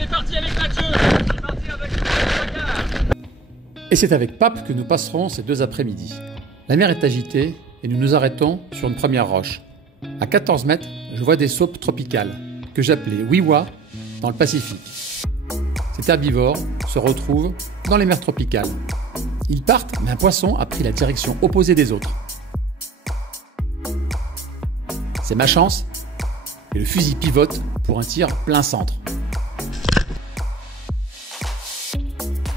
c'est parti avec Mathieu. C'est parti avec le Et c'est avec Pape que nous passerons ces 2 après-midi. La mer est agitée et nous nous arrêtons sur une première roche. À 14 mètres, je vois des saupes tropicales, que j'appelais wiwa dans le Pacifique. Ces herbivores se retrouvent dans les mers tropicales. Ils partent, mais un poisson a pris la direction opposée des autres. C'est ma chance, et le fusil pivote pour un tir plein centre.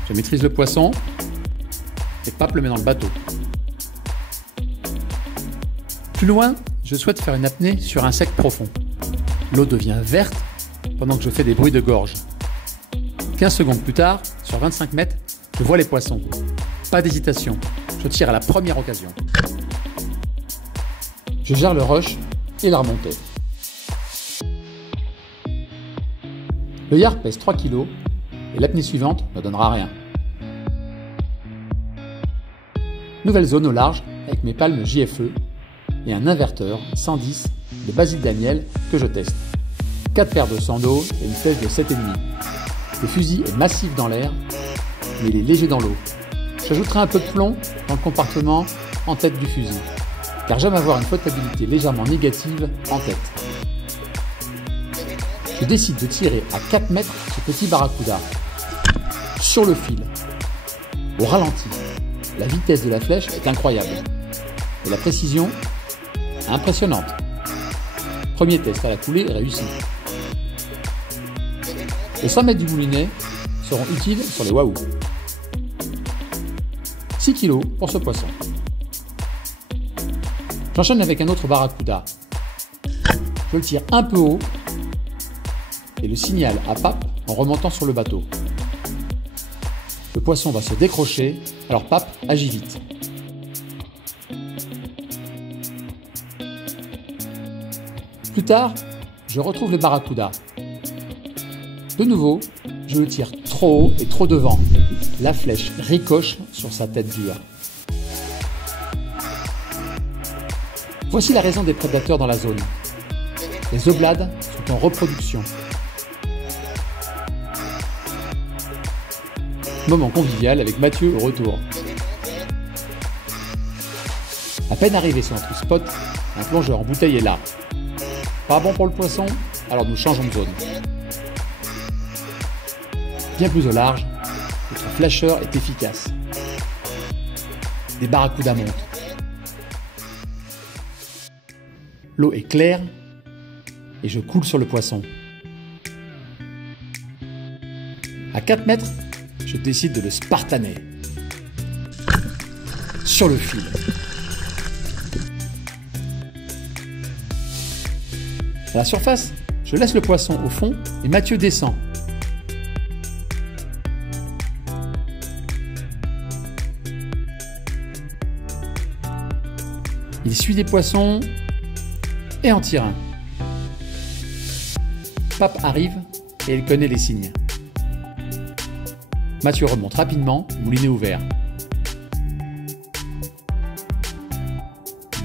Je maîtrise le poisson, et Pape le met dans le bateau. Plus loin, je souhaite faire une apnée sur un sec profond. L'eau devient verte pendant que je fais des bruits de gorge. 15 secondes plus tard, sur 25 mètres, je vois les poissons. Pas d'hésitation, je tire à la première occasion. Je gère le rush et la remontée. Le yard pèse 3 kg et l'apnée suivante ne donnera rien. Nouvelle zone au large avec mes palmes JFE et un inverteur 110 de Basile Daniel que je teste. 4 paires de sandaux et une flèche de 7,5. Le fusil est massif dans l'air, mais il est léger dans l'eau. J'ajouterai un peu de plomb dans le compartiment en tête du fusil, car j'aime avoir une flottabilité légèrement négative en tête. Je décide de tirer à 4 mètres ce petit barracuda. Sur le fil, au ralenti. La vitesse de la flèche est incroyable. Et la précision, impressionnante. Premier test à la coulée réussi. Les 100 mètres du moulinet seront utiles sur les waouh. 6 kg pour ce poisson. J'enchaîne avec un autre barracuda. Je le tire un peu haut et le signale à Pape en remontant sur le bateau. Le poisson va se décrocher, alors Pape agit vite. Plus tard, je retrouve le barracuda. De nouveau, je le tire trop haut et trop devant. La flèche ricoche sur sa tête dure. Voici la raison des prédateurs dans la zone. Les oblades sont en reproduction. Moment convivial avec Mathieu au retour. À peine arrivé sur notre spot, un plongeur en bouteille est là. Pas bon pour le poisson, alors nous changeons de zone. Bien plus au large, notre flasheur est efficace. Des barracudas montent. L'eau est claire et je coule sur le poisson. À 4 mètres, je décide de le spartaner. Sur le fil. À la surface, je laisse le poisson au fond et Mathieu descend. Il suit des poissons et en tire un. Pape arrive et il connaît les signes. Mathieu remonte rapidement, moulinet ouvert.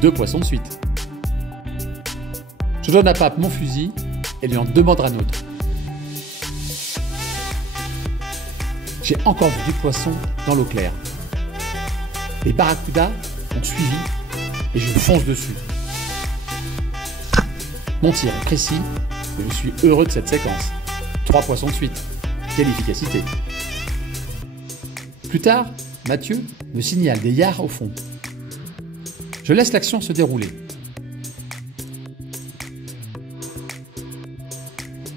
2 poissons de suite. Je donne à Pape mon fusil et lui en demande un autre. J'ai encore vu du poisson dans l'eau claire. Les barracudas ont suivi et je fonce dessus. Mon tir est précis et je suis heureux de cette séquence. 3 poissons de suite. Quelle efficacité! Plus tard, Mathieu me signale des yards au fond. Je laisse l'action se dérouler.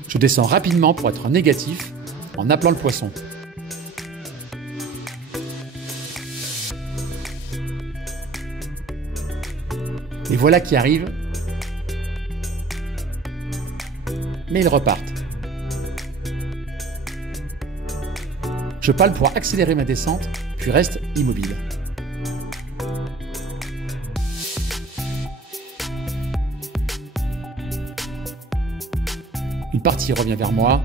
Je descends rapidement pour être négatif en appelant le poisson. Et voilà qui arrive. Mais ils repartent. Je pale pour accélérer ma descente, puis reste immobile. Une partie revient vers moi.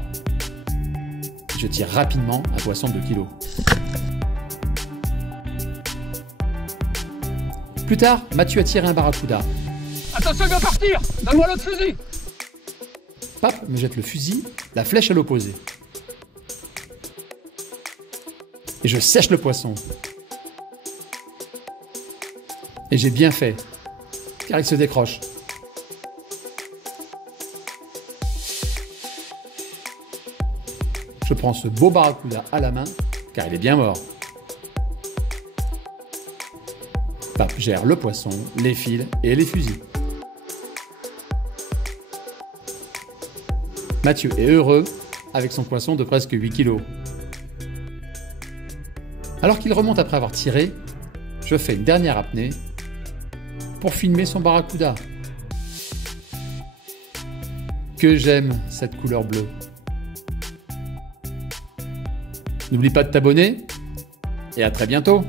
Je tire rapidement un poisson de 2 kg. Plus tard, Mathieu a tiré un barracuda. Attention, il va partir. Donne-moi l'autre fusil. Pape me jette le fusil, la flèche à l'opposé. et je sèche le poisson. Et j'ai bien fait, car il se décroche. Je prends ce beau barracuda à la main, car il est bien mort. Pape gère le poisson, les fils et les fusils. Mathieu est heureux avec son poisson de presque 8 kg. Alors qu'il remonte après avoir tiré, je fais une dernière apnée pour filmer son barracuda. Que j'aime cette couleur bleue. N'oublie pas de t'abonner et à très bientôt.